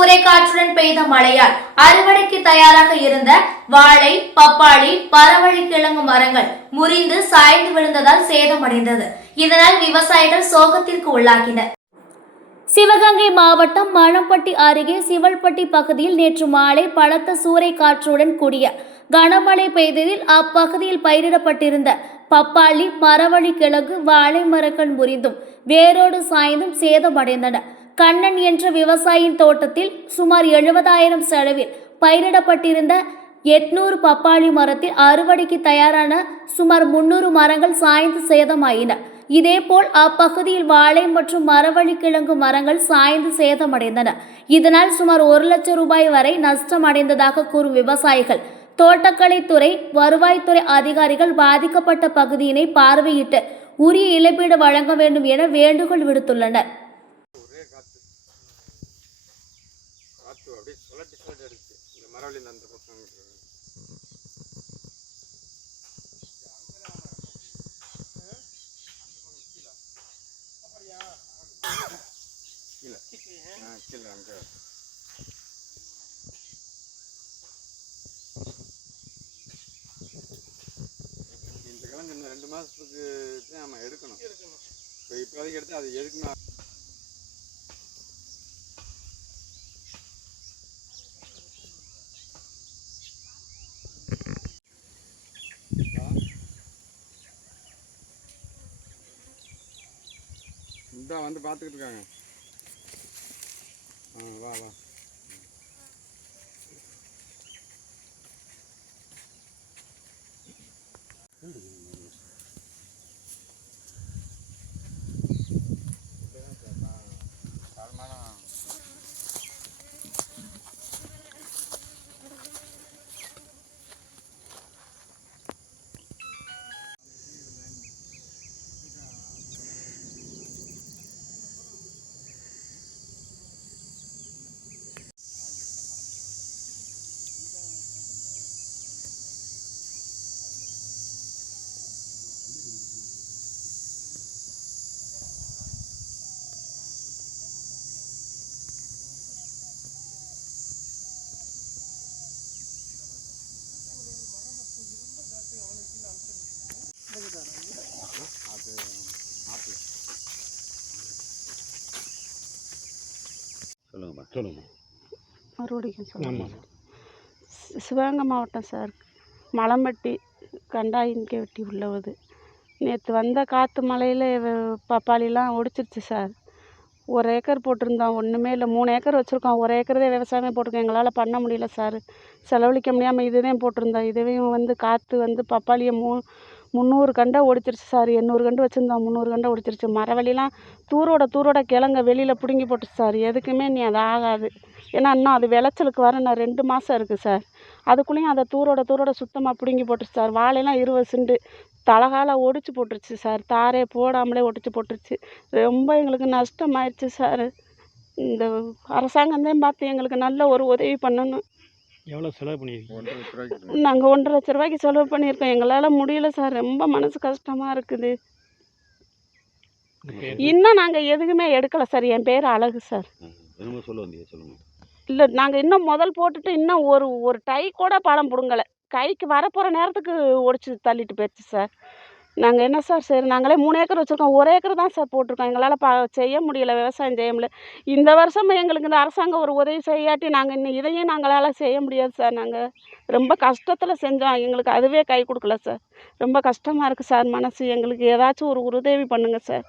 சூறைக்காற்றுடன் பெய்த மழையால் அறுவடைக்கு தயாராக இருந்த வாழை பப்பாளி பரவழி கிழங்கு மரங்கள் முறிந்து சாய்ந்து விழுந்ததால் சேதமடைந்தது. இதனால் விவசாயிகள் சோகத்திற்கு உள்ளாகினர். சிவகங்கை மாவட்டம் மணப்பட்டி அருகே சிவல்பட்டி பகுதியில் நேற்று மாலை பலத்த சூறை காற்றுடன் கூடிய கனமழை பெய்ததில் அப்பகுதியில் பயிரிடப்பட்டிருந்த பப்பாளி மரவழி கிழங்கு வாழை மரங்கள் முறிந்தும் வேரோடு சாய்ந்தும் சேதமடைந்தன. கண்ணன் என்ற விவசாயியின் தோட்டத்தில் சுமார் எழுபதாயிரம் செலவில் பயிரிடப்பட்டிருந்த எட்நூறு பப்பாளி மரத்தில் அறுவடைக்கு தயாரான சுமார் முன்னூறு மரங்கள் சாய்ந்து சேதமாயின. இதேபோல் அப்பகுதியில் வாழை மற்றும் மரவழி கிழங்கு மரங்கள் சாய்ந்து சேதமடைந்தன. இதனால் சுமார் ஒரு லட்சம் ரூபாய் வரை நஷ்டம் அடைந்ததாக கூறும் விவசாயிகள் தோட்டக்கலைத்துறை வருவாய்த்துறை அதிகாரிகள் பாதிக்கப்பட்ட பகுதியினை பார்வையிட்டு உரிய இழப்பீடு வழங்க வேண்டும் என வேண்டுகோள் விடுத்துள்ளனர் ஒரே காற்று காற்று அப்படியே சுழட்டி சுழட்டி அடிச்சு மரவள்ளி அந்த பக்கம் இருக்குது. கீழே ஆ கீழே அங்கே இந்த கிழங்கு இன்னும் ரெண்டு மாதத்துக்கு நம்ம எடுக்கணும் இப்போ இப்போதைக்கு எடுத்து அது எதுக்குமே இந்த வந்து பார்த்துக்கிட்டு இருக்காங்க. ஆ வா வா. சொல்லுங்கம்மா சொல்லுங்க. மறுபடியும் சொல்லுங்கள் சிவகங்கை மாவட்டம் சார். மலம்பட்டி கண்டாயின்கே வெட்டி உள்ளது நேற்று வந்த காற்று மழையில் பப்பாளிலாம் ஒடிச்சிருச்சு சார். ஒரு ஏக்கர் போட்டிருந்தோம். ஒன்றுமே இல்லை. மூணு ஏக்கர் வச்சுருக்கோம். ஒரு ஏக்கர் தான் விவசாயமே போட்டிருக்கோம். எங்களால் பண்ண முடியல சார். செலவழிக்க முடியாமல் இதுதான் போட்டிருந்தோம். இதுவையும் வந்து காற்று வந்து பப்பாளியை மூ முந்நூறு கண்டை ஒடிச்சிருச்சு சார் எண்ணூறு கண்டு வச்சுருந்தோம் முந்நூறு கண்டை ஒடிச்சிருச்சு. மரவள்ளிலாம் தூரோட தூரோட கிழங்க வெளியில் பிடுங்கி போட்டுச்சு சார் எதுக்குமே நீ அது ஆகாது. ஏன்னா இன்னும் அது விளைச்சலுக்கு வர இன்னும் ரெண்டு மாதம் இருக்குது சார் அதுக்குள்ளேயும் அதை தூரோட தூரோட சுத்தமாக பிடுங்கி போட்டுருச்சு சார் வாழைலாம் இருபது செண்டு தலகால ஒடிச்சு போட்டுருச்சு சார் தாரே போடாமலே ஒடிச்சு போட்டுருச்சு. ரொம்ப எங்களுக்கு நஷ்டமாயிடுச்சு சார் இந்த அரசாங்கம் தான் பார்த்து எங்களுக்கு நல்ல ஒரு உதவி பண்ணணும். எவ்வளோ செலவு பண்ணியிருக்கீங்க? ஒன்றரை லட்ச ரூபாய்க்கு நாங்கள் ஒன்றரை லட்ச ரூபாய்க்கு செலவு பண்ணியிருக்கோம். எங்களால் முடியல சார். ரொம்ப மனசு கஷ்டமாக இருக்குது. இன்னும் நாங்கள் எதுக்குமே எடுக்கலை சார். என் பேர் அழகு சார். இல்லை நாங்கள் இன்னும் முதல் போட்டுட்டு இன்னும் ஒரு ஒரு டை கூட பழம் பிடுங்கலை. கைக்கு வரப்போகிற நேரத்துக்கு ஒடிச்சு தள்ளிட்டு போயிடுச்சு சார். நாங்கள் என்ன சார் சரி நாங்களே மூணு ஏக்கர் வச்சுருக்கோம். ஒரு ஏக்கர் தான் சார் போட்டிருக்கோம். எங்களால் ப செய்ய முடியல. விவசாயம் செய்ய முடியல. இந்த வருஷம் எங்களுக்கு இந்த அரசாங்கம் ஒரு உதவி செய்யாட்டி நாங்கள் இன்னும் இதையும் நாங்களால் செய்ய முடியாது சார். நாங்கள் ரொம்ப கஷ்டத்தில் செஞ்சோம். எங்களுக்கு அதுவே கை கொடுக்கல சார். ரொம்ப கஷ்டமாக இருக்குது சார் மனசு. எங்களுக்கு ஏதாச்சும் ஒரு உதவி பண்ணுங்கள் சார்.